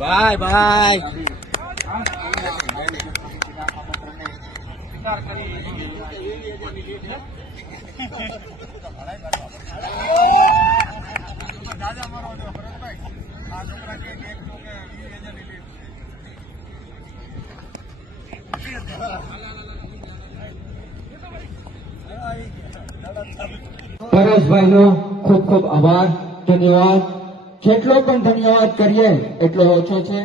Bye bye પરેશભાઈ નો ખૂબ ખૂબ આભાર, ધન્યવાદ. જેટલો પણ ધન્યવાદ કરીએ એટલો ઓછો છે.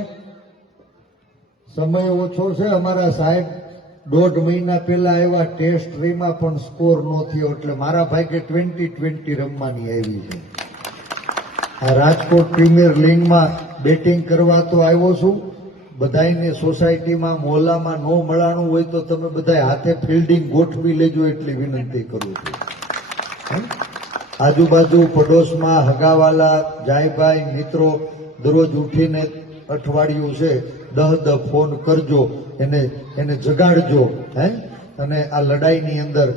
સમય ઓછો છે. અમારા સાહેબ 1.5 મહિના પહેલા આવ્યા, ટેસ્ટ રીમાં પણ સ્કોર ન થયો, એટલે મારા ભાગે 20-20 રમવાની આવી છે. આ રાજકોટ પ્રીમિયર લીગમાં બેટિંગ કરવા તો આવ્યો છું. બધાને સોસાયટીમાં મોહલ્લામાં ન મળાણું હોય તો તમે બધા હાથે ફિલ્ડિંગ ગોઠવી લેજો એટલી વિનંતી કરું છું. આજુબાજુ પડોશમાં હગાવાલા જાયભાઈ મિત્રો દરરોજ ઉઠીને અઠવાડિયું છે 10 ફોન કરજો, એને જગાડજો. અને આ લડાઈની અંદર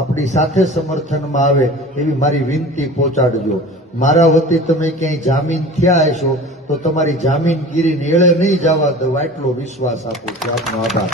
આપણી સાથે સમર્થનમાં આવે એવી મારી વિનંતી પહોંચાડજો. મારા વતી તમે ક્યાંય જામીન થયા હશો તો તમારી જામીનગીરી એળે નહીં જવા દો, એટલો વિશ્વાસ આપું છું. આપનો આભાર.